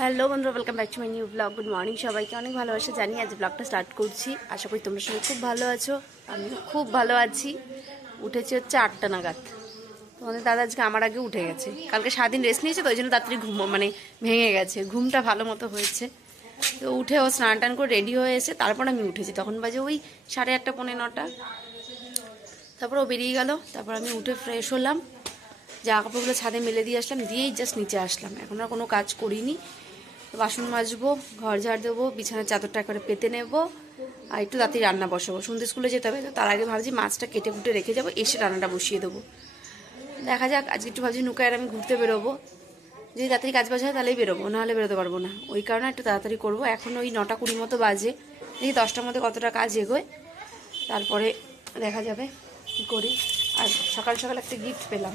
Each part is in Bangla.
হ্যালো বন্ধুরা, welcome back to my new blog. Good morning সবাইকে, অনেক ভালোবাসা জানিয়ে আজ ব্লগটা স্টার্ট করছি। আশা করি তোমরা সবাই খুব ভালো আছো, আমি খুব ভালো আছি। উঠেছি হচ্ছে 8টা নাগাদ। তোমাদের দাদা আজকে আমার আগে উঠে গেছে, কালকে সারাদিন রেস্ট নিয়েছে, তো ওই জন্য তাড়াতাড়ি ভেঙে গেছে, ঘুমটা ভালো মতো হয়েছে। তো উঠে ও স্নান টান করে রেডি হয়ে এসে তারপর আমি উঠেছি, তখন বাজে ওই 8:30 পৌনে 9টা। তারপর ও বেরিয়ে গেল, তারপর আমি উঠে ফ্রেশ হলাম, জামা কাপড়গুলো ছাদে মেলে দিয়ে আসলাম, দিয়েই জাস্ট নিচে আসলাম। এখন আর কোনো কাজ করিনি। বাসন মাজবো, ঘর ঝাড় দেবো, বিছানার চাদরটা একবারে পেতে নেবো, আর একটু তাড়াতাড়ি রান্না বসাবো। সন্ধ্যে স্কুলে যেতে হবে, তো তার আগে ভাবছি মাছটা কেটে কুটে রেখে যাবো, এসে রান্নাটা বসিয়ে দেবো। দেখা যাক, আজকে একটু ভাবছি নুকায় আমি ঘুরতে বেরোবো। যদি তাড়াতাড়ি কাজ বাজ হয় তাহলেই বেরোবো, নাহলে বেরোতে পারবো না। ওই কারণে একটু তাড়াতাড়ি করবো। এখন ওই 9টা 20 মতো বাজে, দেখি 10টার মধ্যে কতটা কাজ এগোয়, তারপরে দেখা যাবে কী করি। আর সকাল সকাল একটা গিফট পেলাম,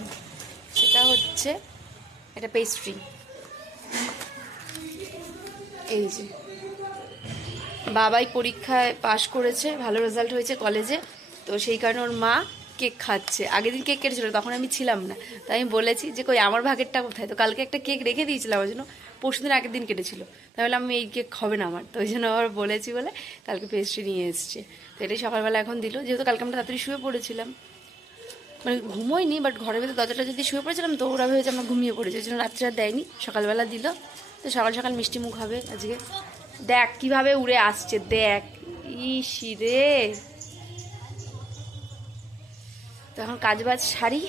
সেটা হচ্ছে একটা পেস্ট্রি। এই যে বাবাই পরীক্ষায় পাশ করেছে, ভালো রেজাল্ট হয়েছে কলেজে, তো সেই কারণে ওর মা কেক খাচ্ছে। আগের দিন কেক কেটেছিল, তখন আমি ছিলাম না, তাই আমি বলেছি যে কই আমার ভাগেরটা কোথায়। তো কালকে একটা কেক রেখে দিয়েছিলাম ওই জন্য, পরশুদিন আগের দিন কেটেছিল, তাহলে আমি এই কেক হবে না আমার, তো ওই জন্য আবার বলেছি বলে কালকে পেস্ট্রি নিয়ে এসছে। তো এটাই সকালবেলা এখন দিল, যেহেতু কালকে আমরা তাড়াতাড়ি শুয়ে পড়েছিলাম, মানে ঘুমোইনি, বাট ঘরের ভেতরে দরজাটা যদি শুয়ে পড়েছিলাম, তো ওরা ভেবেছে আমরা ঘুমিয়ে পড়েছি, ওই জন্য রাত্রে আর দেয়নি, সকালবেলা দিল। তো সকাল সকাল মিষ্টি মুখ হবে আজকে। দেখ কিভাবে উড়ে আসছে, দেখ, ইসি রে। তো এখন কাজ বাজ সারি,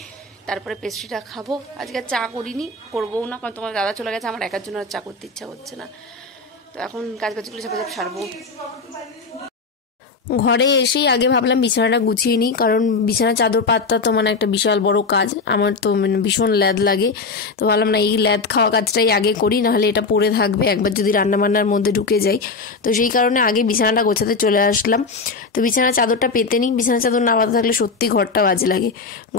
তারপরে পেস্ট্রিটা খাবো। আজকে চা করিনি, করবোও না, কারণ তোমার দাদা চলে গেছে, আমার একার জন্য আর চা করতে ইচ্ছা করছে না। তো এখন কাজ বাজগুলো সব সারবো। ঘরে এসেই আগে ভাবলাম বিছানাটা গুছিয়ে নিই, কারণ বিছানা চাদর পাতটা তো মানে একটা বিশাল বড় কাজ, আমার তো মানে ভীষণ ল্যাদ লাগে। তো ভাবলাম না, এই ল্যাদ খাওয়া কাজটাই আগে করি, নাহলে এটা পড়ে থাকবে একবার যদি রান্নাবান্নার মধ্যে ঢুকে যাই। তো সেই কারণে আগে বিছানাটা গোছাতে চলে আসলাম। তো বিছানার চাদরটা পেতে নিই, বিছানা চাদর না পাতা থাকলে সত্যি ঘরটা বাজে লাগে।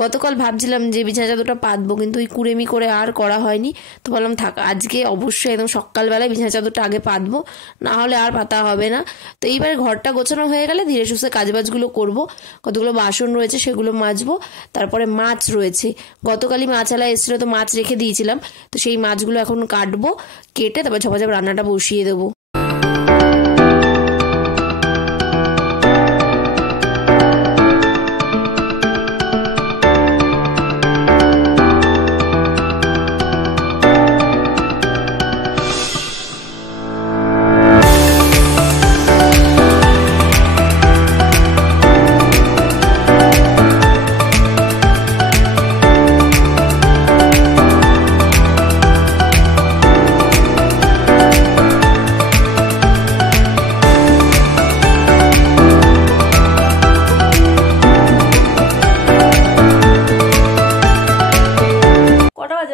গতকাল ভাবছিলাম যে বিছানা চাদরটা পাতবো, কিন্তু ওই কুড়েমি করে আর করা হয়নি। তো বললাম থাক, আজকে অবশ্যই একদম সকালবেলায় বিছানা চাদরটা আগে পাতবো, না হলে আর পাতা হবে না। তো এইবার ঘরটা গোছানো হয়ে গেলে ধীরে সুস্থে কাজবাজগুলো করব। কতগুলো বাসন রয়েছে সেগুলো মাজবো, তারপরে মাছ রয়েছে, গতকালই মাছালা এসেছিলো, তো মাছ রেখে দিয়েছিলাম, তো সেই মাছগুলো এখন কাটবো, কেটে তারপর ঝপাঝপ রান্নাটা বসিয়ে দেবো।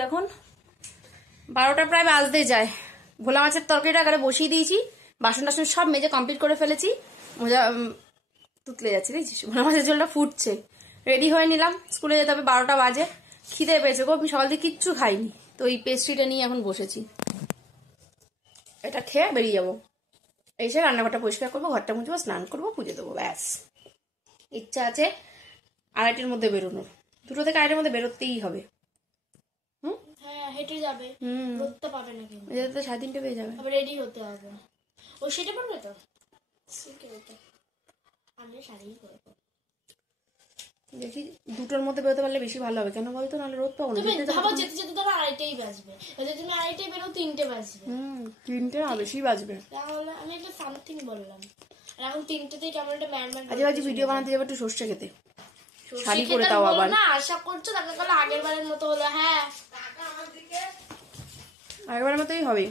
এখন 12টা প্রায় বাজতে যায়। ভোলা মাছের তরকারিটা আগে বসিয়ে দিয়েছি, বাসন টাসন সব মেজে কমপ্লিট করে ফেলেছি। মজা তুতলে যাচ্ছে, দেখছিস, ভোলা মাছের ঝোলটা ফুটছে। রেডি হয়ে নিলাম, স্কুলে যেতে হবে, 12টা বাজে। খিদে পেয়েছে গো, আমি সকাল থেকে কিচ্ছু খাইনি। তো এই পেস্ট্রিটা নিয়ে এখন বসেছি, এটা খেয়ে বেরিয়ে যাবো। এসে রান্নাঘরটা পরিষ্কার করবো, ঘরটা মুছবো, স্নান করবো, পুজো দেবো, ব্যাস। ইচ্ছা আছে 2:30-র মধ্যে বেরোনোর, 2টো থেকে 2:30-র মধ্যে বেরোতেই হবে। হেঁটে যাবে, রোদটা পাবে না, কিন্তু এটা তো 3:30 পেয়ে যাবে, আবার রেডি হতে হবে। ওই সেটা পারবে তো, আমরা শাড়ি করে দেখি 2টোর মধ্যে বেরোতে পারলে বেশি ভালো হবে, কেন বলতো, নাহলে রোদ পাবো না। ভাবো যেতে যেতে ধরো 2:30 বাজবে, যদি তুমি 2:30 বেরো 3টে বাজবে। 3টে না, বেশি বাজবে। তাহলে আমি একটা সামথিং বললাম, আর এখন 3টেতেই কেমন একটা ম্যানম্যান আজকে ভিডিও বানাতে যাবো একটু সর্ষে খেতে, শাড়ি পরে, তাও আবার না আশা করছো তাকে বলে আগের বারের মতো হলো। হ্যাঁ, আগেরবারের মতোই হবে,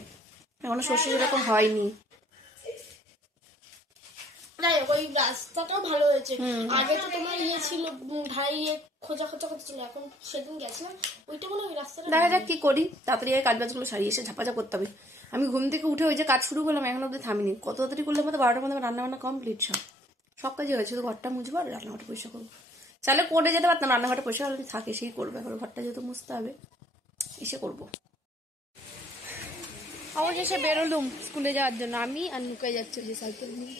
এখনো সর্ষে যেরকম হয়নি। ওই রাস্তাটাও ভালো হয়েছে, আগে তো তোমার ইয়ে ছিল, ঢাইয়ে খোঁজা খোঁজা করছিল, এখন সেদিন গেছিলাম ওইটা বলে ওই রাস্তাটা। দেখা যাক কি করি, তাড়াতাড়ি কাজ বাজগুলো সারিয়ে এসে ঝাপাঝাপ করতে হবে। আমি ঘুম থেকে উঠে ওই যে কাজ শুরু করলাম, এখন অব্দি থামিনি। কত তাড়াতাড়ি করলে মতো 12টার মধ্যে রান্না বান্না কমপ্লিট, সব কাজই হয়েছে, শুধু ঘরটা মুছবো আর রান্নাঘরটা পরিষ্কার করবো। চাইলে করে যেতে পারতাম, রান্নাঘরটা পরিষ্কার হলে থাকে, সেই করবো। এখন ঘরটা যেহেতু মুছতে হবে, এসে করবো। অবশেষে বেরোলুম স্কুলে যাওয়ার জন্য, আমি আর নুকাই যাচ্ছে যে সাইকেল নিয়ে।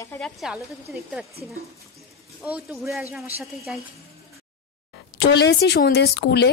দেখা যাচ্ছে, আলো তো কিছু দেখতে পাচ্ছি না। ও একটু ঘুরে আসবে আমার সাথে, যাই। চলে এসেছি সন্ধ্যে স্কুলে।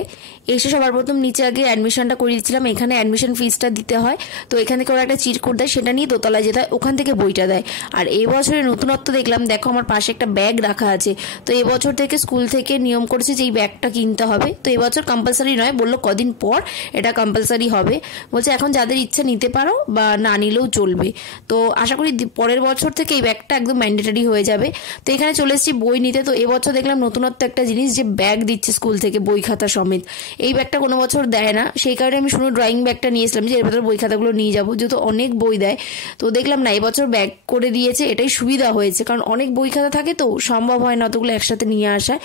এসে সবার প্রথম নিচে আগে অ্যাডমিশনটা করে দিচ্ছিলাম। এখানে অ্যাডমিশন ফিসটা দিতে হয়, তো এখান থেকে ওরা একটা চিরকুট দেয়, সেটা নিয়ে দোতলায় যেতে হয়, ওখান থেকে বইটা দেয়। আর এই বছরের নতুনত্ব দেখলাম, দেখো আমার পাশে একটা ব্যাগ রাখা আছে। তো এবছর থেকে স্কুল থেকে নিয়ম করেছে যে এই ব্যাগটা কিনতে হবে। তো এবছর কম্পালসারি নয়, বললো কদিন পর এটা কম্পালসারি হবে। বলছে এখন যাদের ইচ্ছা নিতে পারো বা না নিলেও চলবে। তো আশা করি পরের বছর থেকে এই ব্যাগটা একদম ম্যান্ডেটারি হয়ে যাবে। তো এখানে চলে এসেছি বই নিতে। তো এবছর দেখলাম নতুনত্ব একটা জিনিস, যে ব্যাগ দিচ্ছে স্কুল থেকে বই খাতা সমেত। এই ব্যাগটা কোনো বছর দেয় না, সেই কারণে আমি শুনে ড্রয়িং ব্যাগটা নিয়েছিলাম যে এর ভেতরে বই খাতাগুলো নিয়ে যাবো, যেহেতু অনেক বই দেয়। তো দেখলাম না, এবছর ব্যাগ করে দিয়েছে, এটাই সুবিধা হয়েছে, কারণ অনেক বই খাতা থাকে তো সম্ভব হয় না অতগুলো একসাথে নিয়ে আসা।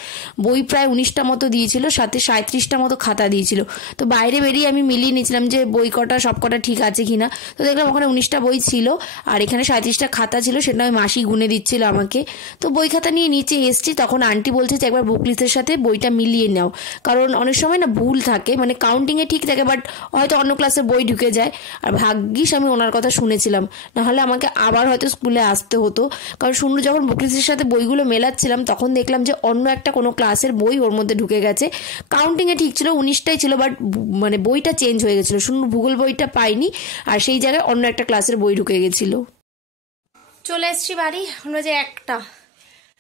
বই প্রায় 19টা মতো দিয়েছিল, সাথে 37টা মতো খাতা দিয়েছিল। তো বাইরে বেরিয়ে আমি মিলিয়ে নিয়েছিলাম যে বই কটা সব কটা ঠিক আছে কিনা। তো দেখলাম ওখানে 19টা বই ছিল আর এখানে 37টা খাতা ছিল, সেটা আমি মাসি গুনে দিচ্ছিল আমাকে। তো বই খাতা নিয়ে নিচে এসছি, তখন আন্টি বলছে যে একবার বুক লিস্টের সাথে বইটা মিলিয়ে নাও, কারণ অনেক সময় না ভুল থাকে, মানে কাউন্টিংয়ে ঠিক থাকে বাট হয়তো অন্য ক্লাসে বই ঢুকে যায়। আর ভাগ্যিস আমি ওনার কথা শুনেছিলাম, নাহলে আমাকে আবার হয়তো স্কুলে আসতে হতো। কারণ শুনু যখন বুক লিস্টের সাথে বইগুলো মেলাচ্ছিলাম তখন দেখলাম যে অন্য একটা কোনো ক্লাসের বই ওর মধ্যে ঢুকে গেছে। কাউন্টিংয়ে ঠিক ছিল 19টাই ছিল, বাট মানে বইটা চেঞ্জ হয়ে গেছিলো। শুনু ভূগোল বইটা পাইনি আর সেই জায়গায় অন্য একটা ক্লাসের বই ঢুকে গেছিল। চলে এসছি বাড়ি, এখন বাজে 1টা।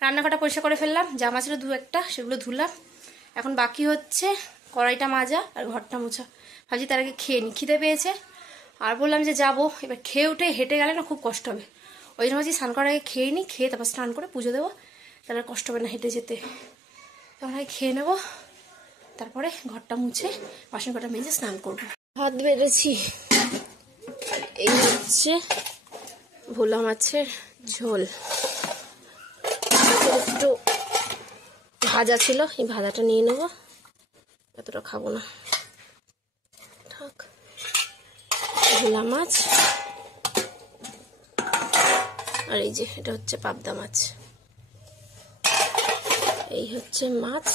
রান্নাঘরটা পরিষ্কার করে ফেললাম, জামা ছিল 2-1টা, সেগুলো ধুলাম। এখন বাকি হচ্ছে কড়াইটা মাজা আর ঘরটা মোছা। ভাবছি তার আগে খেয়ে নি, খিদে পেয়েছে। আর বললাম যে যাবো, এবার খেয়ে উঠে হেঁটে গেলে না খুব কষ্ট হবে। ওই জন্য ভাবছি স্নান করার আগে খেয়ে নিই, খেয়ে তারপর স্নান করে পুজো দেবো, তাহলে কষ্ট হবে না হেঁটে যেতে। তখন আগে খেয়ে নেবো, তারপরে ঘরটা মুছে বাসন কটা মেজে স্নান করবো। ভাত বেড়েছি, এই হচ্ছে ভোলা মাছের ঝোল, একটু ভাজা ছিল, এই ভাজাটা নিয়ে নেব, এতটা খাবো না। থাক, ভোলা মাছ আর এই যে এটা হচ্ছে পাবদা মাছ, এই হচ্ছে মাছ।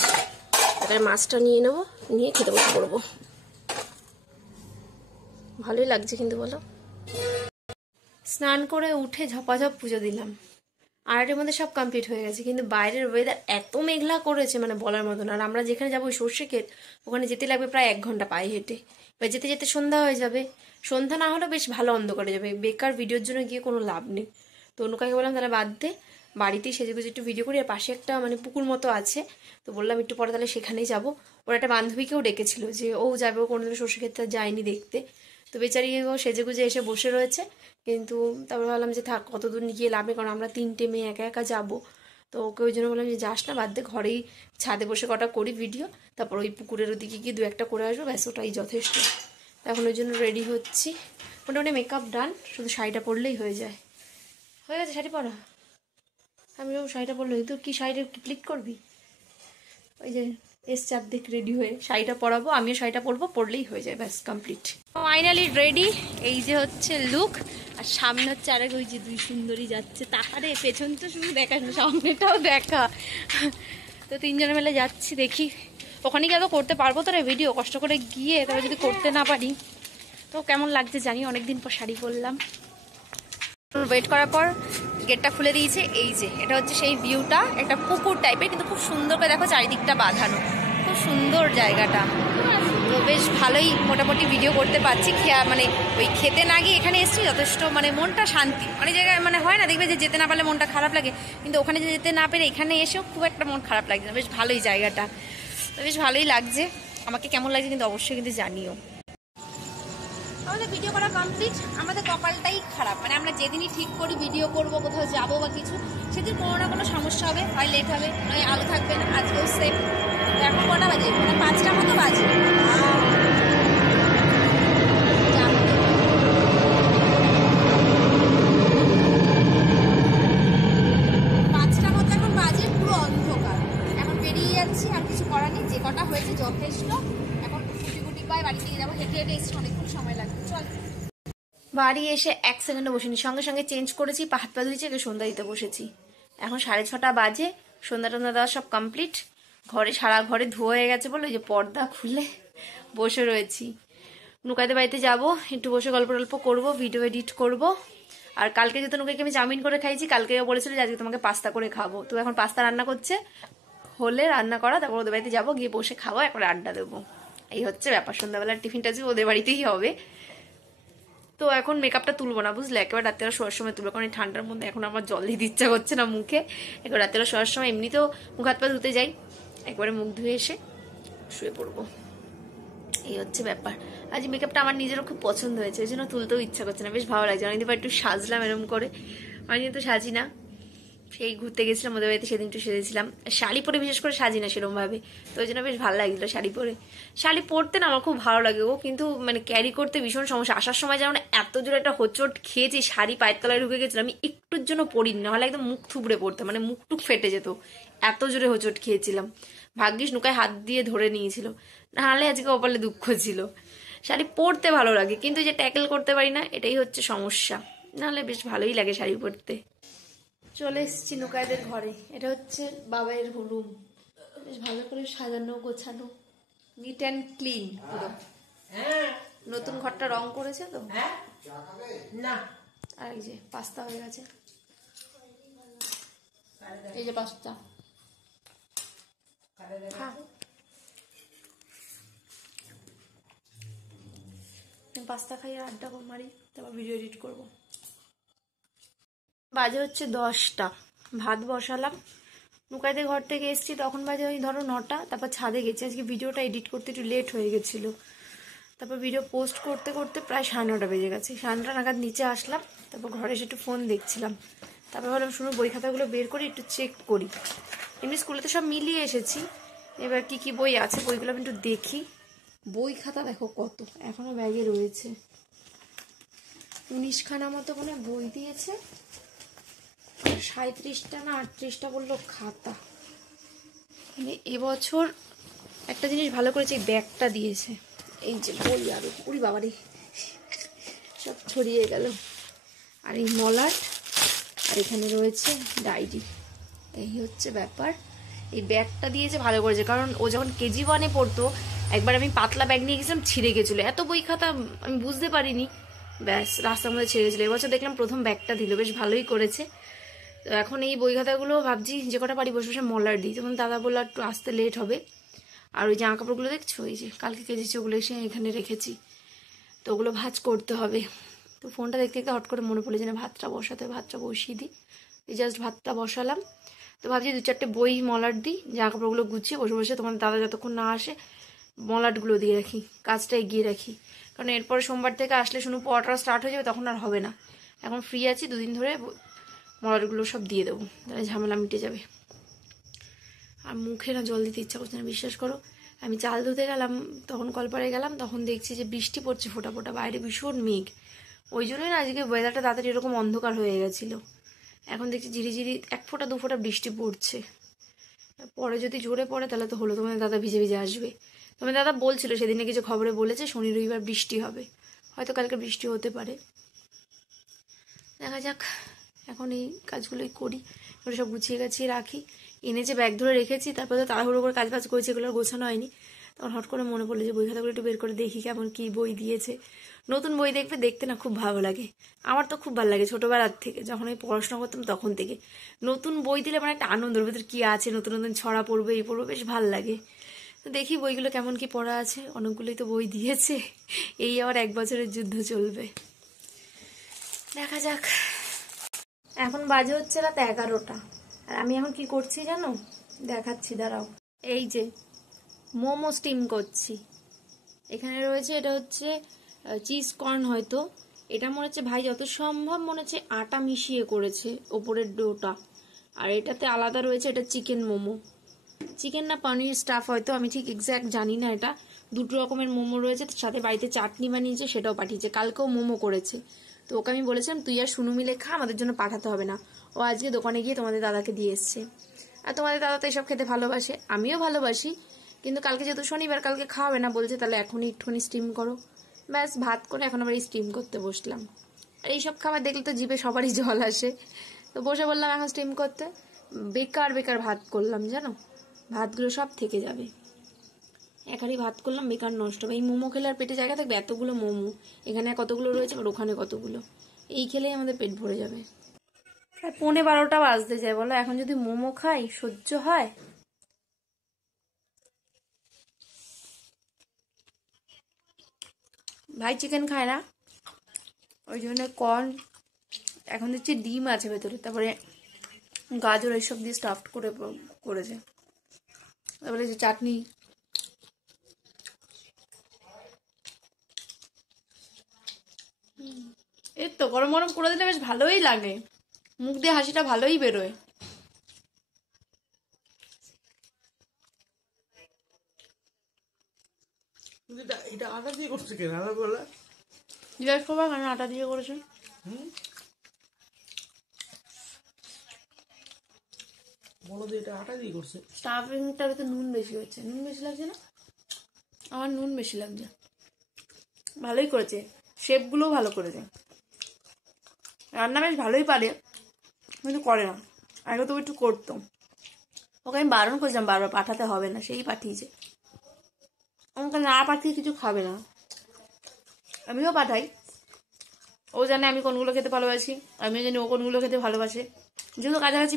এবার মাছটা নিয়ে নেব, নিয়ে খেতে বসে পড়বো। ভালোই লাগছে কিন্তু বলো। স্নান করে উঠে ঝপাঝপ পুজো দিলাম, 8টার মধ্যে সব কমপ্লিট হয়ে গেছে। কিন্তু বাইরের ওয়েদার এত মেঘলা করেছে মানে বলার মতন। আর আমরা যেখানে যাবো ওই সর্ষে ক্ষেত, ওখানে যেতে লাগবে প্রায় 1 ঘন্টা পায়ে হেঁটে। এবার যেতে যেতে সন্ধ্যা হয়ে যাবে, সন্ধ্যা না হলেও বেশ ভালো অন্ধকারে যাবে, বেকার ভিডিওর জন্য গিয়ে কোনো লাভ নেই। তো অনুকাকে বললাম তাহলে বাদ দে, বাড়িতেই সেজেগুজে একটু ভিডিও করি। আর পাশে একটা মানে পুকুর মতো আছে, তো বললাম একটু পরে তাহলে সেখানেই যাবো। ওর একটা বান্ধবীকেও ডেকেছিল যে ও যাবে, ও কোনোদিন সর্ষে ক্ষেতটা যায়নি দেখতে। তো বেচারি ও সেজেগুজে এসে বসে রয়েছে। কিন্তু তারপর ভাবলাম যে থাক, কত দূর গিয়ে লাভে, কারণ আমরা 3টে মেয়ে একা একা যাবো। তো ওকে ওই জন্য বললাম যে যাস না, বাদ দে, ঘরেই ছাদে বসে কটা করি ভিডিও, তারপর ওই পুকুরের ওদিকে গিয়ে 2-1টা করে আসবো, ব্যাস ওটাই যথেষ্ট। এখন ওই জন্য রেডি হচ্ছি, মোটামুটি মেকআপ ডান, শুধু শাড়িটা পরলেই হয়ে যায়। হয়ে গেছে শাড়ি পরা, আমি শাড়িটা পরলে তুই কি শাড়িটা ক্লিক করবি? ওই যে এসছে অর্ধেক রেডি হয়ে, শাড়িটা পরাবো, আমিও শাড়িটা পরবো, পরলেই হয়ে যায়, ব্যাস কমপ্লিট। ফাইনালি রেডি, এই যে হচ্ছে লুক। আর সামনে হচ্ছে আরেক ওই যে 2 সুন্দরী যাচ্ছে, তাকারে পেছন তো শুধু দেখা না, সামনেটাও দেখা। তো 3 জনে মিলে যাচ্ছি, দেখি ওখানে গিয়ে তো করতে পারবো তো রে ভিডিও, কষ্ট করে গিয়ে তবে যদি করতে না পারি তো কেমন লাগছে জানি। অনেকদিন পর শাড়ি পরলাম। ওয়েট করার পর গেটটা খুলে দিয়েছে, এই যে এটা হচ্ছে সেই ভিউটা, একটা পুকুর টাইপের, কিন্তু খুব সুন্দর করে দেখো চারিদিকটা বাঁধানো, খুব সুন্দর জায়গাটা। তো বেশ ভালোই মোটামুটি ভিডিও করতে পারছি। মানে ওই খেতে না গিয়ে এখানে এসেছি, যথেষ্ট মানে মনটা শান্তি। অনেক জায়গায় মানে হয় না, দেখবে যে যেতে না পারলে মনটা খারাপ লাগে, কিন্তু ওখানে যেতে না পেরে এখানে এসেও খুব একটা মন খারাপ লাগছে না, বেশ ভালোই জায়গাটা। তো বেশ ভালোই লাগছে, আমাকে কেমন লাগছে কিন্তু অবশ্যই কিন্তু জানিও। আমাদের ভিডিও করা কমপ্লিট, আমাদের কপালটাই খারাপ, মানে আমরা যেদিনই ঠিক করি ভিডিও করব, কোথাও যাবো বা কিছু, সেদিন কোনো না কোনো সমস্যা হবে, হয় লেট হবে, নয় আলো থাকবে না। আজকেও সেম। এখন কটা বাজে? মানে 5টার মতো বাজে। 5টার মতো এখন বাজে, পুরো অন্ধকার। এখন বেরিয়ে যাচ্ছি, আর কিছু করার নেই, যে কটা হয়েছে যথেষ্ট। এখন গুটি পায়ে বাড়ি দিয়ে যাবো, হেঁটে হেঁটে এসে অনেকক্ষণ সময় লাগবে। চল। বাড়ি এসে 1 সেকেন্ডও বসিনি, সঙ্গে সঙ্গে চেঞ্জ করেছি, হাত পা ধুয়েছি, সন্ধ্যা দিতে বসেছি। এখন 6:30 বাজে, সন্ধ্যা টন্ধ্যা দেওয়া সব কমপ্লিট। ঘরে সারা ঘরে ধোয়া হয়ে গেছে বলে যে পর্দা খুলে বসে রয়েছি। নুকাইদের বাড়িতে যাব, একটু বসে গল্প টল্প করবো, ভিডিও এডিট করব। আর কালকে যেহেতু নুকাইকে আমি চাউমিন করে খাইছি, কালকেও বলেছিল যে আজকে তোমাকে পাস্তা করে খাবো, তো এখন পাস্তা রান্না করছে, হলে রান্না করা, তারপর ওদের বাড়িতে যাবো, গিয়ে বসে খাবো, একবার আড্ডা দেবো। এই হচ্ছে ব্যাপার। সন্ধ্যাবেলার টিফিনটা যে ওদের বাড়িতেই হবে। তো এখন মেকআপটা তুলবো না বুঝলে, একেবারে রাত্রেবেলা শোয়ার সময় তুলবো, কারণ এই ঠান্ডার মধ্যে এখন আমার জল দিতে ইচ্ছা করছে না মুখে। একবার রাত্রেবেলা শোয়ার সময় এমনিতেও মুখ হাত পা ধুতে যাই, একবারে মুখ ধুয়ে এসে শুয়ে পড়বো। এই হচ্ছে ব্যাপার। আজ মেকআপটা আমার নিজেরও খুব পছন্দ হয়েছে, ওই জন্য তুলতেও ইচ্ছা করছে না, বেশ ভালো লাগছে। অনেকদিন পর একটু সাজলাম এরকম করে, অনেকদিন তো সাজি না। সেই ঘুরতে গেছিলাম ওদের বাড়িতে, সেদিন একটু সেজেছিলাম। শাড়ি পরে বিশেষ করে সাজি না সেরকম ভাবে, তো ওই জন্য বেশ ভালো লাগছিল শাড়ি পরে। শাড়ি পরতে না আমার খুব ভালো লাগে ও, কিন্তু মানে ক্যারি করতে ভীষণ সমস্যা। আসার সময় যেমন এত জোরে একটা হোঁচট খেয়েছি, শাড়ি পায়ের তলায় ঢুকে গেছিল, আমি একটুর জন্য পরিনি, নাহলে একদম মুখ থুবড়ে পড়তে, মানে মুখ টুক ফেটে যেত, এত জোরে হোঁচট খেয়েছিলাম। ভাগ্যিস নুকায় হাত দিয়ে ধরে নিয়েছিল, নাহলে আজকে কপালে দুঃখ ছিল। শাড়ি পরতে ভালো লাগে, কিন্তু যে ট্যাকেল করতে পারি না, এটাই হচ্ছে সমস্যা, নাহলে বেশ ভালোই লাগে শাড়ি পরতে। চলে এসেছি নুকাইদের ঘরে। এটা হচ্ছে বাবাইয়ের রুম, বেশ ভালো করে সাজানো গোছানো, নিট অ্যান্ড ক্লিন পুরো। নতুন ঘরটা রং করেছে তো। না, আর এই যে পাস্তা হয়ে গেছে, এই যে পাস্তা। পাস্তা খাই আর আড্ডা মারি, তারপর ভিডিও এডিট করবো। বাজে হচ্ছে 10টা, ভাত বসালাম। নুকাইদের ঘর থেকে এসেছি তখন বাজে ওই ধরো 9টা। তারপর ছাদে গেছি, আজকে ভিডিওটা এডিট করতে একটু লেট হয়ে গেছিলো। তারপর ভিডিও পোস্ট করতে করতে প্রায় 9:30 বেজে গেছে। 9:30 নাগাদ নিচে আসলাম, তারপর ঘরে এসে একটু ফোন দেখছিলাম। তারপর ভাবলাম শুনো বই খাতাগুলো বের করি, একটু চেক করি। এমনি স্কুলে তো সব মিলিয়ে এসেছি, এবার কি কি বই আছে বইগুলো আমি একটু দেখি। বই খাতা দেখো কত, এখনো ব্যাগে রয়েছে। 19খানা মতো মনে বই দিয়েছে, 37টা না 38টা বললো খাতা। মানে এবছর একটা জিনিস ভালো করেছে, এই ব্যাগটা দিয়েছে। এই যে বই আরো, উড়ি বাবারে সব ছড়িয়ে গেল। আর এই মলাট, আর এখানে রয়েছে ডায়েরি। এই হচ্ছে ব্যাপার। এই ব্যাগটা দিয়েছে ভালো করেছে, কারণ ও যখন কেজি 1-এ পড়তো, একবার আমি পাতলা ব্যাগ নিয়ে গেছিলাম, ছিঁড়ে গেছিলো। এত বই খাতা আমি বুঝতে পারিনি, ব্যাস রাস্তার মধ্যে ছেড়ে গেছিলো। এবছর দেখলাম প্রথম ব্যাগটা দিল, বেশ ভালোই করেছে। তো এখন এই বই খাতাগুলো ভাবছি যে কটা পারি বসে বসে মলার দিই, তখন দাদা বললো একটু আসতে লেট হবে। আর ওই জামা কাপড়গুলো দেখছো, এই যে কালকে কেচেছি, ওগুলো এসে এখানে রেখেছি, তো ওগুলো ভাঁজ করতে হবে। তো ফোনটা দেখতে দেখতে হট করে মনে পড়ে যে না ভাতটা বসাতে, ভাতটা বসিয়ে দিই। এই জাস্ট ভাতটা বসালাম। তো ভাবছি 2-4টে বই মলাট দিই, জামা কাপড়গুলো গুছিয়ে বসে বসে তোমার দাদা যতক্ষণ না আসে মলাটগুলো দিয়ে রাখি, কাজটা এগিয়ে রাখি। কারণ এরপরে সোমবার থেকে আসলে শুনো পড়াটা স্টার্ট হয়ে যাবে, তখন আর হবে না। এখন ফ্রি আছি, 2 দিন ধরে মলাটগুলো সব দিয়ে দেবো, তাহলে ঝামেলা মিটে যাবে। আর মুখে না জল দিতে ইচ্ছা করছে না, বিশ্বাস করো। আমি চাল ধুতে গেলাম, তখন কলপাড়ে গেলাম, তখন দেখছি যে বৃষ্টি পড়ছে ফোটা ফোটা, বাইরে ভীষণ মেঘ। ওই জন্যই না আজকে ওয়েদারটা তাড়াতাড়ি এরকম অন্ধকার হয়ে গেছিলো। এখন দেখছি ঝিরিঝিরি 1 ফোঁটা 2 ফোঁটা বৃষ্টি পড়ছে। পরে যদি জোরে পড়ে তাহলে তো হলো, তোমাদের দাদা ভিজে ভিজে আসবে। তোমাদের দাদা বলছিল সেদিনে কিছু খবরে বলেছে শনি রবিবার বৃষ্টি হবে, হয়তো কালকে বৃষ্টি হতে পারে, দেখা যাক। এখন এই কাজগুলোই করি, এগুলো সব গুছিয়ে গাছিয়ে রাখি। এনে যে ব্যাগ ধরে রেখেছি, তারপরে তো তাড়াহুড়ো করে কাজ বাজ করেছি, এগুলো গোছানো হয়নি। তখন হট করে মনে পড়লো যে বই খাতাগুলো একটু বের করে দেখি কেমন কি বই দিয়েছে। নতুন বই দেখতে না খুব ভালো লাগে, আমার তো খুব ভালো লাগে ছোটোবেলার থেকে, যখন আমি পড়াশোনা করতাম তখন থেকে। নতুন বই দিলে মানে একটা আনন্দের ভিতরে কী আছে, নতুন নতুন ছড়া পড়বে, এই পড়বে, বেশ ভালো লাগে। তো দেখি বইগুলো কেমন কি পড়া আছে, অনেকগুলোই তো বই দিয়েছে। এই আবার 1 বছরের যুদ্ধ চলবে, দেখা যাক। এখন বাজে হচ্ছে রাত 11টা, আর আমি এখন কি করছি জানো, দেখাচ্ছি দাঁড়াও। এই যে মোমো স্টিম করছি, এখানে রয়েছে, এটা হচ্ছে চিজ কর্ন হয়তো। এটা মনে হচ্ছে ভাই যত সম্ভব মনে হচ্ছে আটা মিশিয়ে করেছে ওপরের ডোটা। আর এটাতে আলাদা রয়েছে, এটা চিকেন মোমো, চিকেন না পনির স্টাফ হয়তো, আমি ঠিক এক্স্যাক্ট জানি না। এটা 2 রকমের মোমো রয়েছে, সাথে বাড়িতে চাটনি বানিয়েছে, সেটাও পাঠিয়েছে। কালকেও মোমো করেছে, তো ওকে আমি বলেছিলাম তুই আর শুনু মিলে খা, আমাদের জন্য পাঠাতে হবে না। ও আজকে দোকানে গিয়ে তোমাদের দাদাকে দিয়ে এসছে। আর তোমাদের দাদা তো এসব খেতে ভালোবাসে, আমিও ভালোবাসি, কিন্তু কালকে যেহেতু শনিবার, কালকে খাওয়াবে না বলছে, তাহলে এখনই একটুখানি স্টিম করো। ব্যাস ভাত করে এখন আবার এই স্টিম করতে বসলাম। আর এইসব খাবার দেখলে তো জিভে সবারই জল আসে, তো বসে বললাম এখন স্টিম করতে। বেকার বেকার ভাত করলাম জানো, ভাতগুলো সব থেকে যাবে। একারই ভাত করলাম, বেকার নষ্ট হবে। এই মোমো খেলে আর পেটে জায়গা থাকবে? এতগুলো মোমো, এখানে কতগুলো রয়েছে আর ওখানে কতগুলো, এই খেলেই আমাদের পেট ভরে যাবে। প্রায় 11:15 বাজতে যায় বলো, এখন যদি মোমো খাই সহ্য হয়? ভাই চিকেন খায় না, ওই জন্য কর্ন, এখন দেখছি ডিম আছে ভেতরে, তারপরে গাজর এইসব দিয়ে স্টাফড করেছে, তারপরে যে চাটনি। এই তো গরম গরম করে দিলে বেশ ভালোই লাগে, মুখ দিয়ে হাসিটা ভালোই বেরোয়। এটা আটা দিয়ে করছে কেন আদা বলা? জিজ্ঞেস করবা কেন আটা দিয়ে করেছে। বলো তো এটা আটা দিয়ে করছে। স্টাফিংটার তো নুন বেশি হচ্ছে, নুন বেশি লাগছে না? আমার নুন বেশি লাগছে। ভালোই করেছে, শেপগুলোও ভালো করেছে, রান্না বেশ ভালোই পারে, কিন্তু করে না। আগে তো একটু করতো, ওকে আমি বারণ করেছিলাম বারবার পাঠাতে হবে না, সেই পাঠিয়েছে। আমাকে না পাঠিয়ে কিছু খাবে না, আমিও পাঠাই, ও জানে আমি কোনগুলো খেতে ভালোবাসি, আমিও জানি ও কোনগুলো খেতে ভালোবাসে। যেহেতু কাছাকাছি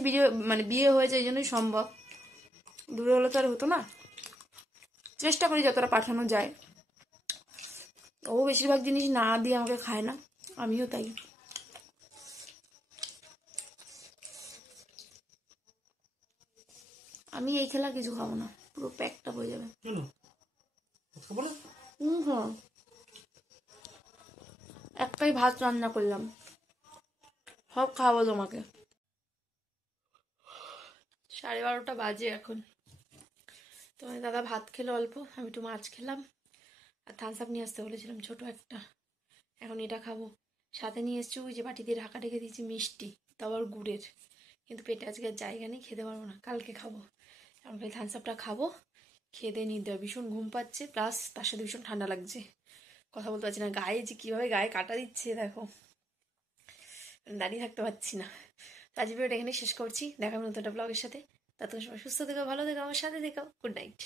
বিয়ে হয়েছে, এই জন্যই সম্ভব, দূরে হলে তো আর হতো না। চেষ্টা করি যতটা পাঠানো যায়। ও বেশিরভাগ জিনিস না দিয়ে আমাকে খায় না, আমিও তাই। আমি এই খেলা কিছু খাবো না, পুরো প্যাকটা হয়ে যাবে। কেন খাবো না? হ্যাঁ, একটাই ভাত রান্না করলাম, সব খাবো তোমাকে। 12:30 বাজে এখন। তোমার দাদা ভাত খেলো অল্প, আমি একটু মাছ খেলাম, আর থামস আপ নিয়ে আসতে বলেছিলাম ছোট একটা, এখন এটা খাবো। সাথে নিয়ে এসছি ওই যে বাটি দিয়ে ঢাকা রেখে দিয়েছি মিষ্টি, তো আবার গুড়ের, কিন্তু পেটে আজকে আর জায়গা নেই, খেতে পারবো না, কালকে খাবো। এখন খালি থামস আপটা খাবো, খেয়ে দিয়ে নিতে হবে। ভীষণ ঘুম পাচ্ছে, প্লাস তার সাথে ভীষণ ঠান্ডা লাগছে, কথা বলতে পারছি না, গায়ে যে কীভাবে গায়ে কাটা দিচ্ছে দেখো, দাঁড়িয়ে থাকতে পারছি না। তো আজ ভিডিওটা এখানে শেষ করছি, দেখা হবে নতুন একটা ব্লগের সাথে। ততক্ষণ সবাই সুস্থ থেকো, ভালো থেকো, আমার সাথে থেকো, গুড নাইট।